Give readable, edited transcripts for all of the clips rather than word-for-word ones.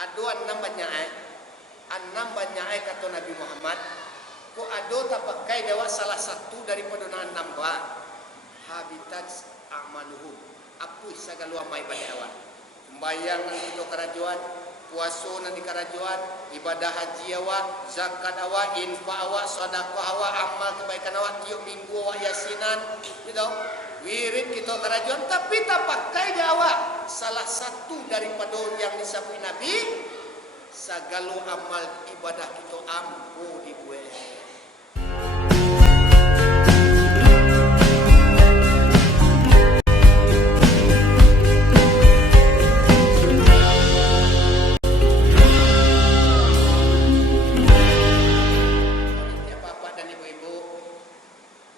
aduan enam banyak kata Nabi Muhammad ko ado tak pakai dewa salah satu daripada nambah habitat amaluhum apuh sagala amai pada awak sembayang nanti itu kerajuan puasa nanti kerajuan ibadah haji awak zakat awak infak awak sedekah awak amal kebaikan awak tiap minggu awak yasinan gitu wirid kita kerajuan tapi tak pakai dia awak salah satu daripada yang disebut Nabi sagala amal ibadah kita ampuh dibuat.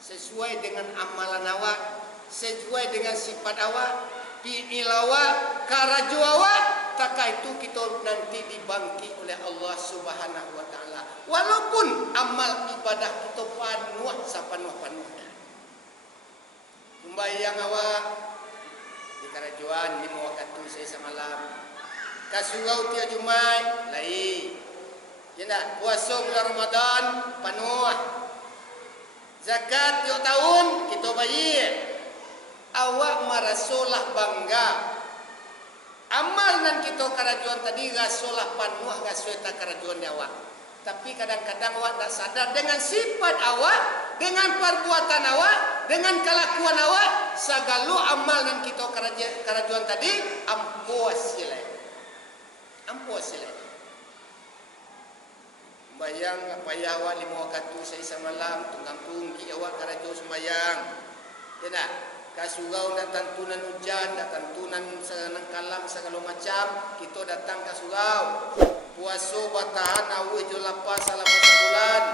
Sesuai dengan amalan awak, sesuai dengan sifat awak, fi'il awak, karaju awak, taka itu kita nanti dibangki oleh Allah Subhanahu wa taala. Walaupun amal ibadah kita panuh sapanuh-panuhnya. Sembahyang awak di karajuan 5 waktu saya semalam. Kasurau tiap Jumat lain. Ya nak, puasa bulan Ramadan panuh. Zakat tiap tahun kita bayar. Awak merasolah bangga. Amal nan kita kerajuan tadi rasolah panuh rasueta kerajuan awak. Tapi kadang-kadang awak tak sadar dengan sifat awak, dengan perbuatan awak, dengan kelakuan awak, segala amal nan kita kerajuan tadi ampuh hasilnya. Ampuh hasilnya. Sembayang payah awak 5 waktu saya semalam tunggang tungki awak karajo sembayang. Ya nak, kasurau nak tantunan hujan, nak tantunan senang kalam segala macam, kita datang kasurau. Puasa batahan awak jo lapas salah bulan.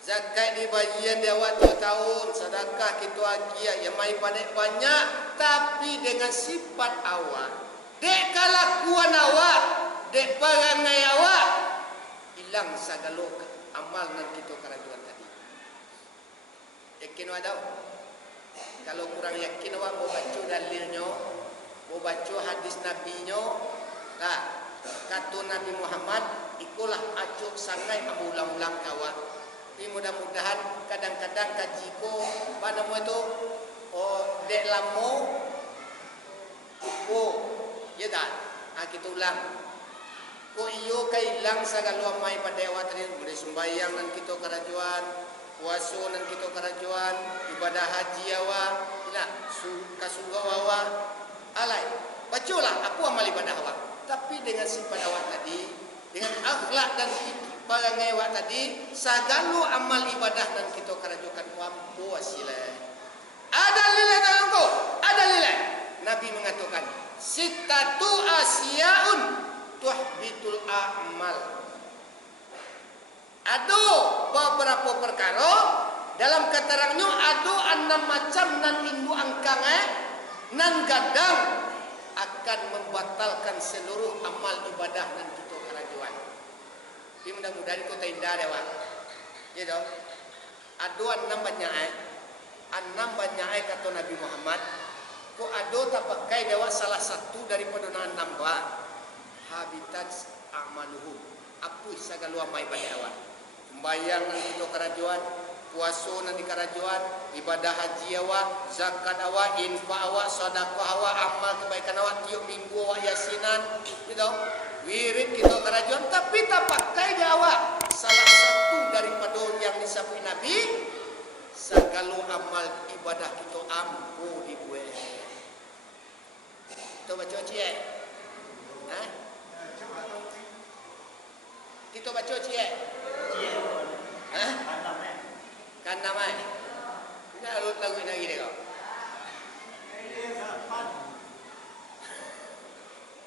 Zakat di bagian dia awak 2 tahun, sedekah kita agia yang mai banyak tapi dengan sifat awak, dek kelakuan awak, dek perangai awak hilang sagala amal nan kita kerajuan tadi. Yakin ada? Kalau kurang yakin awak mau baca dalilnya, mau baca hadis Nabi-nya, nah, kata Nabi Muhammad, ikulah acuk sangai ulang-ulang kawak. Tapi mudah-mudahan kadang-kadang kaji ko, apa nama itu? Oh, dek lamo, upo, ya tak? Kita ulang. Ko iyo kay ilang sagala amay pada awak tadi mulai sembahyang nan kita kerajuan, puasa nan kita kerajuan, ibadah haji awak, ila kasugau awak, alai. Bacalah aku amal ibadah awak. Tapi dengan sifat awak tadi, dengan akhlak dan perangai awak tadi, sagala amal ibadah nan kita kerajukan mampu hasilnya. Ada nilai dalam kau, ada nilai. Nabi mengatakan, sittatu asyaun tuhbitul a'mal. Ada beberapa perkara dalam keterangannya ada 6 macam nan indu angkang nan gadang akan membatalkan seluruh amal ibadah nan kita kerajuan. Tapi mudah-mudahan kita indah dewa. Ya dong. Ada 6 banyak kata Nabi Muhammad. Ko ada tak pakai dewa salah satu daripada nambah habitat amaluhum apuh sagala amai pada awak sembayang nanti kita kerajuan puasa nanti kerajuan ibadah haji awak zakat awak infak awak sedekah awak amal kebaikan awak tiap minggu awak yasinan gitu wirid kita kerajuan tapi tak pakai dia awak salah satu daripada yang disebut Nabi sagala amal ibadah kita ampuh dibuat. Kita baca cik kita baca cik kan namai nak lagu lagi dia kau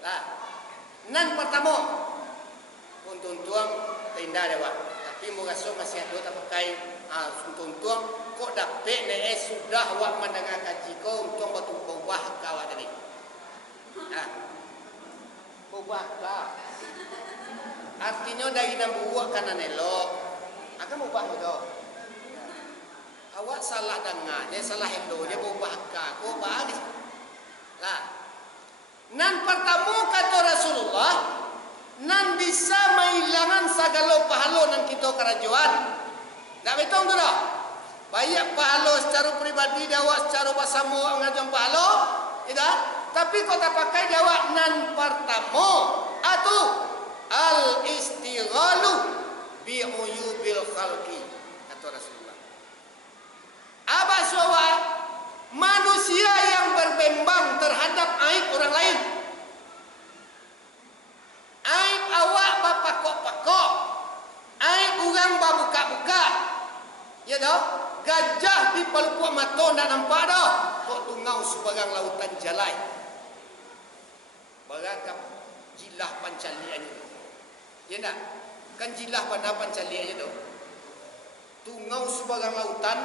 lah nan pertama untuk tuang indah dia pak tapi mau rasa masih ada tak pakai untuk tuang kok dapat ne sudah awak mendengar kaji kau untuk batu ubah kau tadi ubah kau artinya dari nambuak kanan elok akan ubah itu awak salah dengar dia salah hendo dia ubah kau bagus lah nan pertama kata Rasulullah sagalo pahalo nang kita kerajuan. Tak betul tu dah. Banyak pahalo secara pribadi dawak secara bersama ngajuan pahalo, tidak. Tapi kau tak pakai dawak nan pertama atau al istighalu bi uyubil khalqi kata Rasulullah. Apa soal manusia yang berbembang terhadap aib orang lain. Aib awak bapakok-pakok, aib orang babuka-buka. Ya dah, gajah di pelupuk mata nak nampak dah. Kok tungau sebarang lautan jalai. Barakap jilah pancalian itu. Ya tak? Kan jilah pada pancalian itu. Tungau sebarang lautan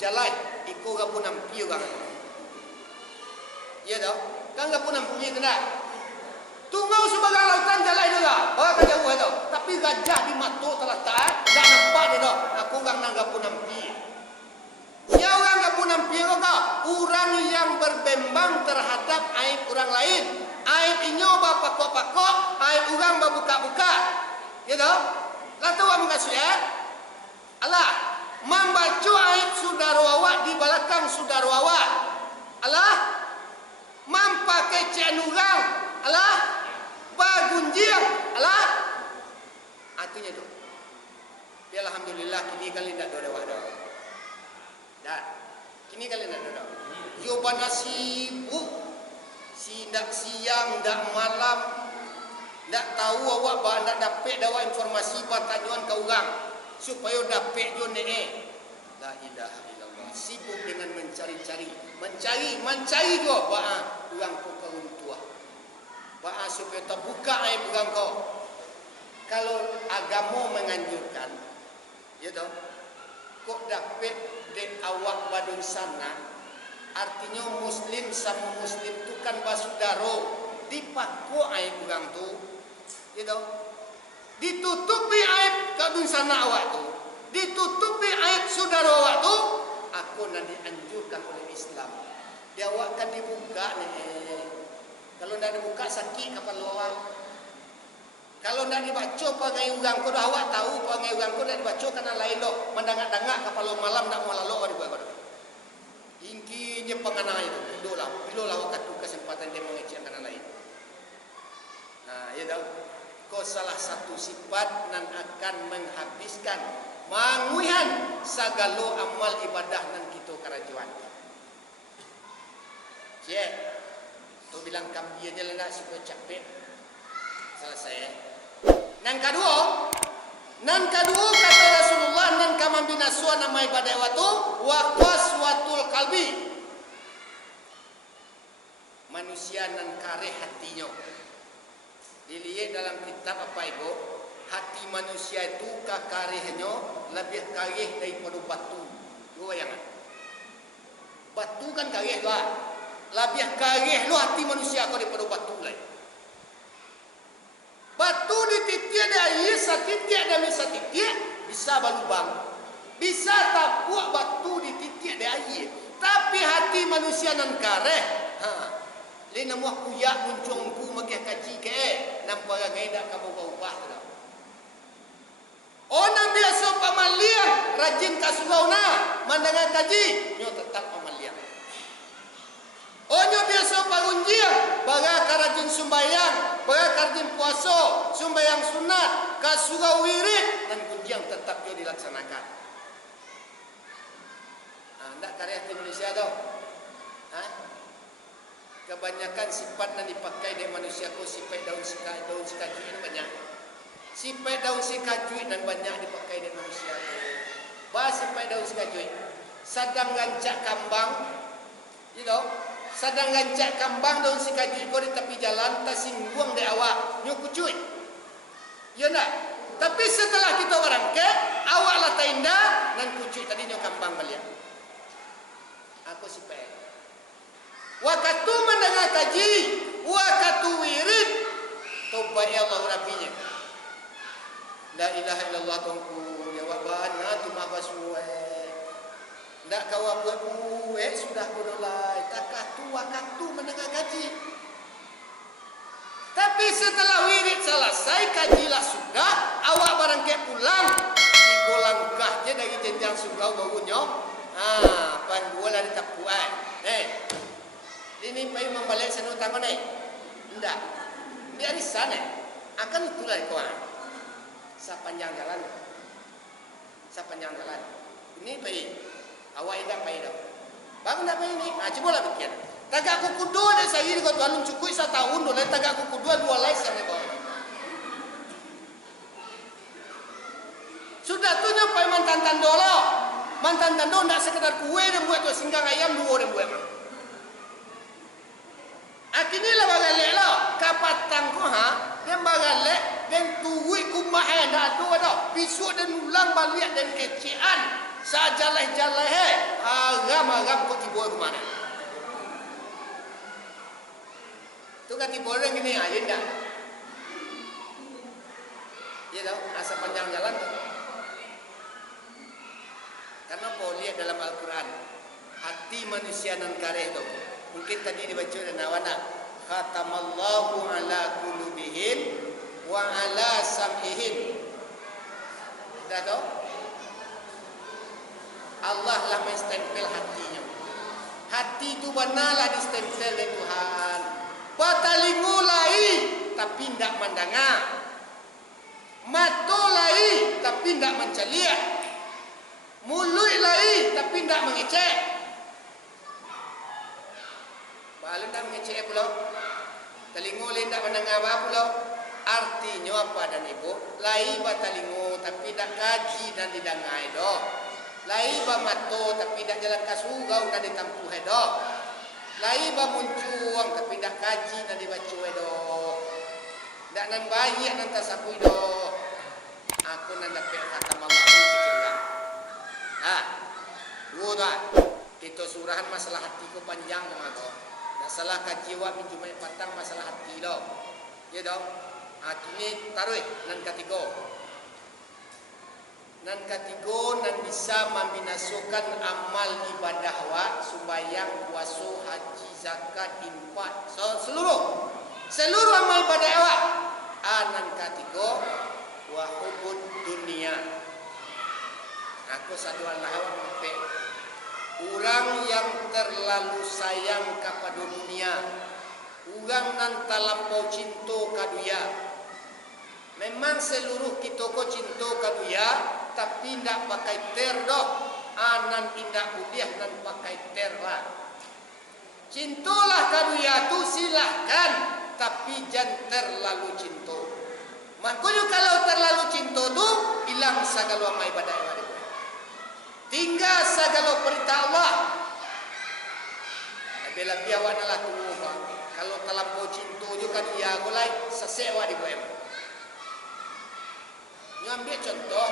jalai. Iko gapu nampi orang. Ya tak? Kan gapu nampi itu tak? Tungau sebarang lautan jalai itu tak? Barakap jauh itu. Tapi gajah di mata telah tak. Tak nampak dia tak? Aku orang nak gapu nampi. Ya orang gapu nampi kau. Orang yang berbembang terhadap aib orang lain. Aib inyo bapakok-pakok, aib orang babuka-buka. Ya tak? Lah tahu apa maksud ya? Allah, membaca aib saudara awak di belakang saudara awak. Allah, mampakai cian orang. Allah, bagunjing. Allah. Artinya tu. Ya alhamdulillah kini kali tak ada dah. Dah. Kini kali tak ada. Yo pada sibuk. Si ndak siang, ndak malam, ndak tahu awak bah ndak dapat dawa informasi pertanyaan ke orang supaya dapat jo ne. La ilaha illallah. Sibuk dengan mencari-cari, mencari jo bah orang ko kaum tua. Bah supaya terbuka aib orang kau. Kalau agama menganjurkan, ya toh, kok dapat dek awak badun sana. Artinya muslim sama muslim tu kan basudara. Dipaku aib orang tu. Gitu. Ditutupi aib kadun sana awak tu. Ditutupi aib saudara awak tu. Aku nak dianjurkan oleh Islam. Dia awak kan dibuka ni. Kalau tidak dibuka sakit kapal awak. Kalau tidak dibaca pangai orang ku dah awak tahu pangai orang ku dah dibaca karena lain dok. Mendangak-dangak kapal malam tak mau lalu awak dibuat kau. Ingkinya penganai itu, bilolah waktu kesempatan dia mengecek kanan lain. Nah, ya tahu, kau salah satu sifat nan akan menghabiskan manguihan sagalo amal ibadah nan kita kerajuan. Cik, tu bilang kami aja lah supaya capek. Selesai. Nan kedua kata Rasulullah nan kamam binasua nama ibadah waktu wa qaswatul qalbi. Manusia nan kareh hatinya. Dilihat dalam kitab apa ibu? Hati manusia itu kakarehnya lebih kareh daripada batu. Dua bayangan. Batu kan kareh lah. Lebih kareh lo hati manusia kau daripada batu lain. Batu dititik ada air, setitik demi setitik bisa berlubang. Bisa tapuak batu dititik ada air. Tapi hati manusia nan kareh. Lain nama kuyak muncungku makih kaji ke. Nampak orang dak kamu ubah tu. Orang biasa pamalian rajin kasugauna mandangan kaji, nyo tetap pamalian. Onyo biasa parunjing, baga karajin sumbayang, baga karajin puasa, sumbayang sunat, kasuga wirid dan kunjang tetap dia dilaksanakan. Nah, ndak karya Indonesia tau. Kebanyakan sifat yang dipakai di manusia ko sifat daun sikaju ini banyak. Sifat daun sikaju dan banyak dipakai di manusia. Bah sifat daun sikaju. Sedang gancak kambang, you know. Sedang gancak kambang daun sikaju ko di tepi jalan tasingguang di awak nyukucuy. Ya nak. Tapi setelah kita barangke, awak lah tainda dan kucuy tadi nyo kambang balik. Aku sifat. Waktu mendengar kaji, waktu wirid, tobat ya Allah Rabbinya. La ilaha illallah tongku, jawab bana tu maha suwe. Ndak kawa buat sudah kunolai. Takatu waktu mendengar kaji. Tapi setelah wirid selesai, kajilah sudah, awak barangkali tangga naik. Enggak. Dia di sana. Akan itulah kawan. Sepanjang jalan. Ini baik. Awak tidak baik dah. Bang nak baik ni. Coba lah fikir. Tagak kuku dua dah saya ni kau tuan cukui 1 tahun dulu. Tagak kuku dua lain saya ni kau. Sudah tu nyampai mantan tando lo. Mantan tando nak sekedar kue dia buat tu singgang ayam 2 dia buat. Akhirnya lah bagalek lo. Kapatang ko ha. Dia bagalek dan tuwi kumahe dah tu ada. Pisuk dan ulang balik dan kecian. Sajaleh-jaleh agam-agam kau tiba ke mana? Tu kan tiba orang gini aja enggak. Ya tahu asa panjang jalan tu. Karena kau lihat dalam Al-Quran hati manusia nan kareh tu. Mungkin tadi dibaca dan awana khatamallahu ala qulubihim wa ala sam'ihim. Dah tahu? Allah lah menstempel hatinya. Hati itu benarlah distempel oleh Tuhan. Batalingu lai tapi tidak mendengar. Mata lai tapi tidak menceliak. Mulut lai tapi tidak mengecek. Balik tak mengecek pula. Telingu lai tidak mendengar apa pula. Artinya apa dan ibu? Lai batalingu tapi tidak kaji dan didengar doh. Lai ba mato tapi dak jalan kasugau dan ditampu hedo. Lai ba muncuang tapi dak kaji dan dibaca hedo. Dak nan bayi nan tasapu do. Aku nan dapat kata Allah kecenggang. Dua itu surahan masalah hatiku panjang nama do. Dak salah kaji wa min jumai patang masalah hati do. Ya do. Kini taruh nan ketiga. Nan ketiga nan bisa membinasakan amal ibadah wa sembahyang, puasa, haji, zakat, infak, seluruh amal ibadah wa. Nan ketiga wa hubud dunia. Aku satu Allah wa orang yang terlalu sayang kepada dunia. Orang nan terlampau cinta ke dunia. Memang seluruh kita ko cinta ke dunia. Tapi tidak pakai ter doh. Anan tidak udiah dan pakai ter lah. Cintalah kaduya tu silahkan. Tapi jangan terlalu cinta. Makanya kalau terlalu cinta tu hilang segala amal ibadah yang ada. Tinggal segala perintah Allah. Bila biawak nalah tunggu. Kalau terlalu cinta juga dia golai sesewa di bawah. Ambil contoh.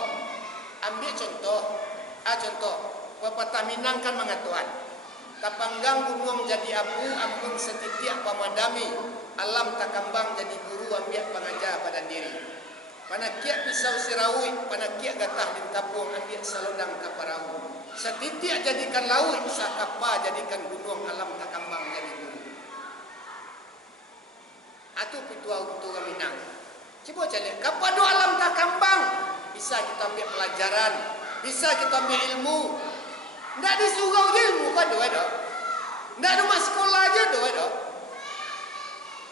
Contoh. Pepatah Minang kan mengatakan, tapanggang gunung jadi abu, ampun setitik pamadami, alam takambang jadi guru ambil pengajar pada diri. Panakiak pisau sirawi, panakiak gatah ditapung ambil salodang kaparahu. Setitik jadikan laut, sakapa jadikan gunung, alam takambang jadi guru. Atu pitua untuk Minang. Coba cari, kepada alam takambang bisa kita ambil pelajaran, bisa kita ambil ilmu. Tidak di surau ilmu kan doa doa. Tidak di sekolah aja doa doa.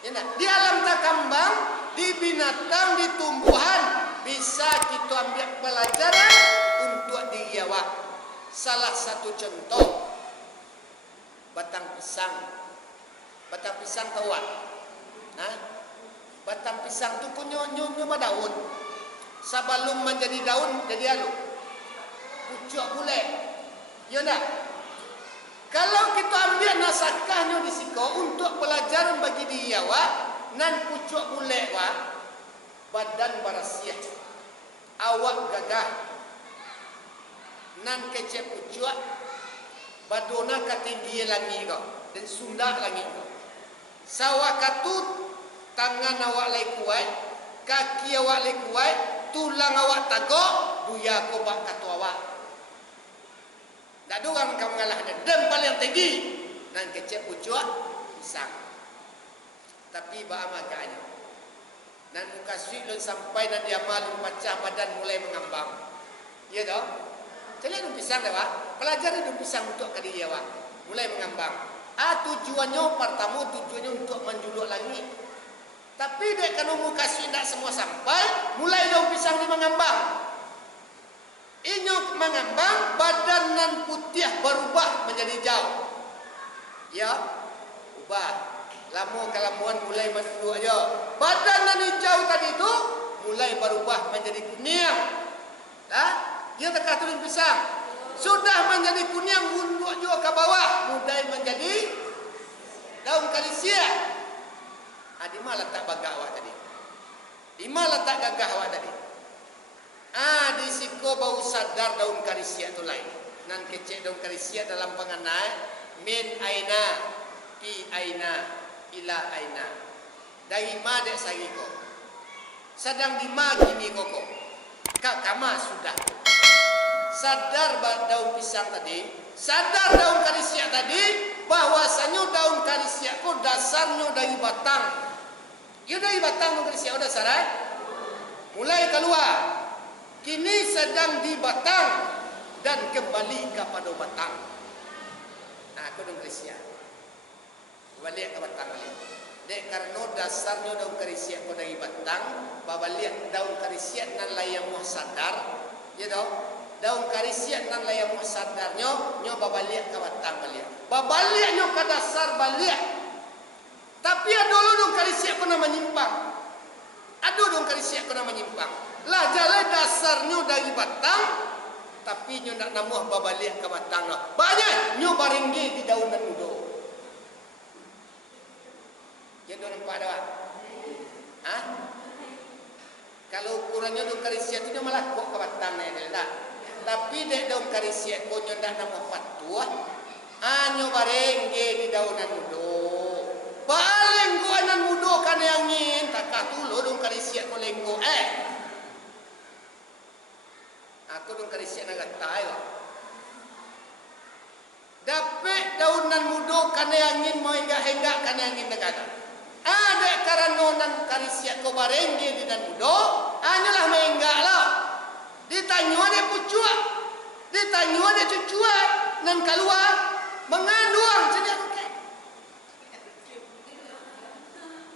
Ya, di alam takambang, di binatang, di tumbuhan bisa kita ambil pelajaran untuk diri awak. Salah satu contoh batang pisang. Batang pisang tahu tak? Batang pisang tu punya daun. Sebelum menjadi daun jadi alu. Pucuk bulat. Ya tak? Kalau kita ambil naskahnya di siko untuk pelajaran bagi diri awak, nan pucuk bulat awak, badan barasiah, awak gagah, nan kecep pucuk, badona ketinggian langit kau dan sunda langit kau. Sawak katut, tangan awak lagi kuat, kaki awak lagi kuat, tulang awak tagak, buya kobak katu awak. Tak ada orang kamu ngalah dem paling tinggi dan kecep pucuk pisang. Tapi ba makanya. Dan muka suit sampai dan dia malu pecah badan mulai mengambang. Ya toh? Jadi itu pisang dah, Pak. Pelajari itu pisang untuk ke diri awak. Mulai mengambang. Tujuannya pertama untuk menjuluk langit. Tapi dek kalau muka tidak semua sampai, mulai daun pisang di mengambang. Inyok mengambang, badan nan putih berubah menjadi jauh. Ya, ubah. Lama kelamuan mulai menduduk aja. Badan nan hijau tadi itu mulai berubah menjadi kuning. Dia tekan turun pisang. Sudah menjadi kuning, munduk juga ke bawah, mulai menjadi daun kalisia. Di mana letak bagak awak tadi? Di mana letak gagah awak tadi? Di siko bau sadar daun kalisia itu lain. Nan kecek daun kalisia dalam pengenai min aina, pi aina, ila aina. Dari ma dek sagiko. Sedang di ma gini koko. Kak kama sudah. Sadar daun pisang tadi, sadar daun kalisia tadi, bahwasanya daun kalisia itu dasarnya dari batang. Ya dari batang daun kalisia udah dasar. Mulai keluar. Kini sedang di batang dan kembali kepada batang. Aku daun kalisia. Balik ke batang balik. Dek karena dasarnya daun kalisia itu dari batang, babalik daun kalisia nan layang muh sadar, ya tahu? Daun kalisia nan layang muh sadarnya nyo babalik ke batang balik. Babalik nyo ke dasar balik. Tapi ada daun kalisia itu nama menyimpang. Ada daun kalisia itu nama menyimpang. Lah jalan dasarnya dari batang, tapi nyo nak namuh babalik ke batang. Banyak nyo baringgi di daunan muda. Jadi orang pada kalau ukurannya daun kalisia itu malah kok ke batangnya dah. Tapi dek daun kalisia ko nyo ndak nama patuah. Nyo barengge di daunan mudo. Paling ko anan mudo kan yang angin tak tulo daun kalisia ko lenggo Aku daun kalisia naga tayo. Dapet daunan mudo kan yang angin mau enggak kan yang angin negara. Ada karena nan kalisia ko barengge di dan mudo, anyalah menggak lah. Ditanya dia pucuk, ditanya dia cucuan, nan keluar mengandung jadi okey.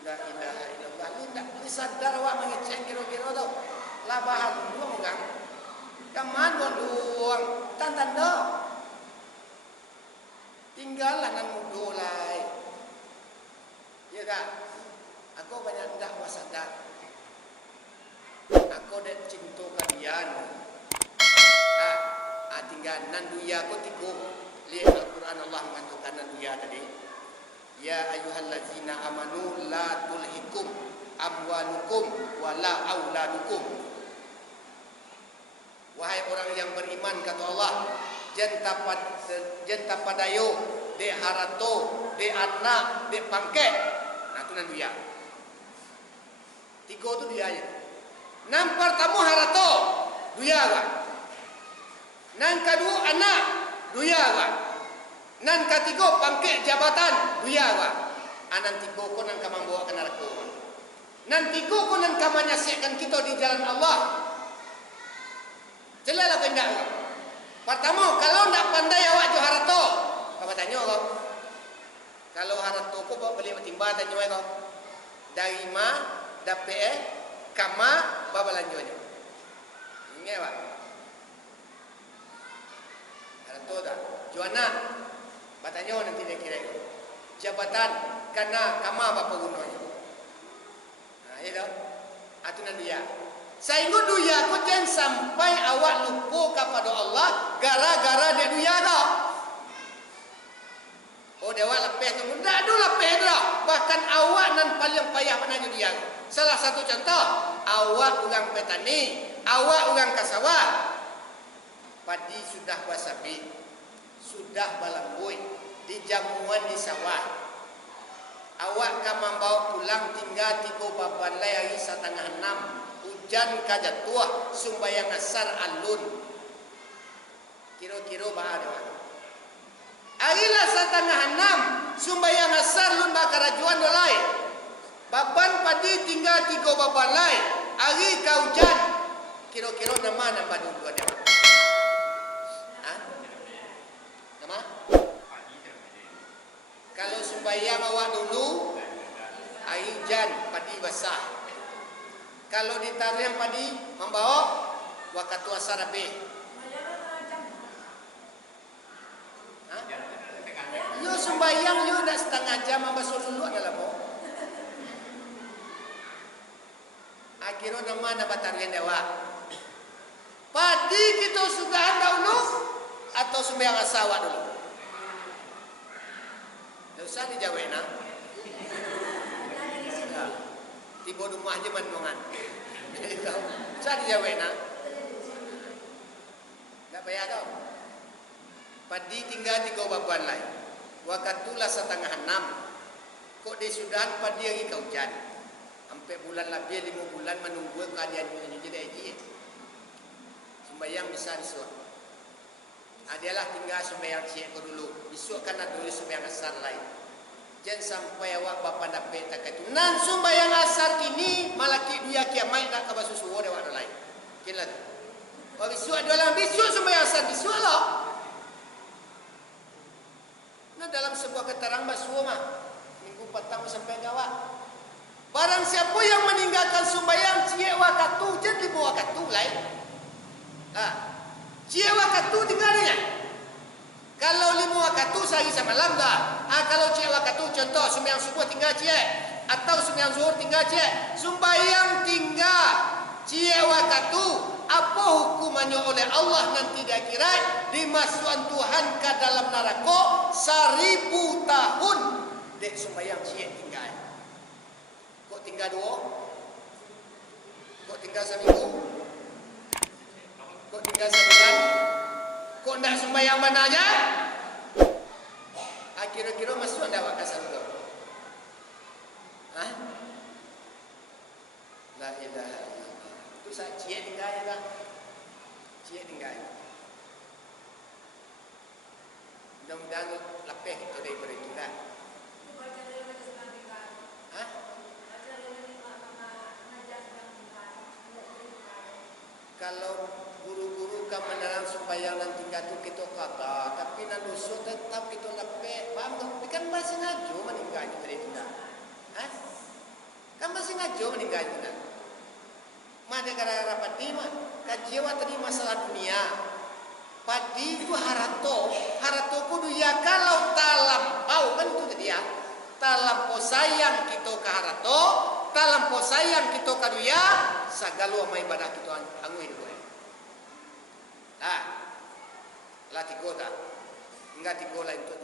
La ilaha illallah. Tidak disadar awak mengecek kira-kira tau. Labahan dua mugang. Kaman doang, tantan dah. Tinggallah nan mudo lai. Ya tak? Aku banyak dah wasadar. Aku dah cinta kalian. Tinggal nanduya aku tiku. Lihat Al-Quran Allah mengatakan nanduya tadi. Ya ayyuhallazina amanu la tulhikum amwalukum wala auladukum. Wahai orang yang beriman kata Allah, jangan padayo de harato, de anak, de pangke. Itu nanduya. Tiga tu dia aja. Nan pertama harato, duya kan. Nan kedua anak, duya kan. Nan ketiga pangkek jabatan, duya kan. Nan tiga ko nan kamang bawa ke neraka. Nan tiga ko nan kamang nyasikan kita di jalan Allah. Jelalah kendak. Pertama, kalau ndak pandai awak jo harato, apa tanya kau? Kalau harato ko bawa beli timba tanya kau. Dari ma dapat kama babalanjonya. Ingat pak? Ada tu dah. Juana, batanya nanti dia kira. Jabatan karena kama bapa gunanya. Itu, aturan dia. Sehingga duya aku jangan sampai awak lupa kepada Allah gara-gara dia duya dah. Oh dewa lepeh tu, dah dulu lepeh dah. Bahkan awak nan paling payah mana dia. Salah satu contoh, awak orang petani, awak orang kasawah. Padi sudah wasabi, sudah balambui, di jamuan di sawah. Awak kan membawa pulang tinggal 3 baban lai hari 5:30. Hujan kajatuh, sumbayang asar alun. Kira-kira bahada. Arilah 5:30, sumbayang asar lun bakarajuan dolai. Baban padi tinggal 3 baban lai. Hari kau hujan. Kira-kira nama dulu dia. sembahyang awak dulu air hujan padi basah. Kalau ditaruh yang padi membawa waktu asar habis. Yo sembahyang yo dah setengah jam basuh dulu adalah mo. Akhirnya nama dapat tarian dewa. Padi kita sudah dahulu atau sembahyang asawat dulu. Tidak usah dijawab nak. Tiba rumah aja mandungan. Usah dijawab nak. Tak payah kau. Padi tinggal 3 babuan lain. Wakatulah 5:30. Kok dia sudah padi lagi kau hujan. Sampai bulan lebih 5 bulan menunggu keadaan ini jadi aja. Sembahyang bisa disuap. Adalah tinggal sembahyang cik kau dulu. Besok kan ada dulu sembahyang asar lain. Jangan sampai awak bapa dapat tak itu. Nan sembahyang asar kini malah dia kiamat tak kabar susu ada waktu lain. Kira tu. Kalau besok ada orang besok sembahyang asar besok lah. Nah dalam sebuah keterangan basuh mah minggu petang sampai gawat. Barang siapa yang meninggalkan sembahyang cik waktu jadi bawa waktu lain. Cik waktu tinggalnya. Kalau 5 waktu sehari semalam dah. Kalau cik waktu contoh sembahyang subuh tinggal cik atau sembahyang zuhur tinggal cik, sembahyang tinggal cik waktu, apa hukumannya oleh Allah nanti di akhirat? Dimasukkan Tuhan ke dalam neraka 1000 tahun. Dek sembahyang cik tinggal. Kok tinggal 2? Kok tinggal seminggu? Kok tinggal sebulan? Kok tidak sembahyang mana aja? Kira-kira masuk anda awak kasar tu? La ilaha illallah. Itu saya cik tinggal ya kan? Cik tinggal. Mudah-mudahan lepeh kita daripada itu kan? Kalau guru-guru kan menerang sembahyang dan tinggal tu kita kata, tapi nan dosa tetap kita lepek. Faham tak? Tapi kan masih ngajo meninggal itu dari tidak. Kan masih ngajo meninggal itu tidak. Mana gara-gara padi mah kajiwa tadi masalah dunia. Padi itu harato kudu ya kalau talampau kan itu tadi ya. Talampau sayang kita ke harato, talampau sayang kita ke dunia, sagalo ama ibadah kita angui itu. Lah 3 dah. Enggak 3 lain tu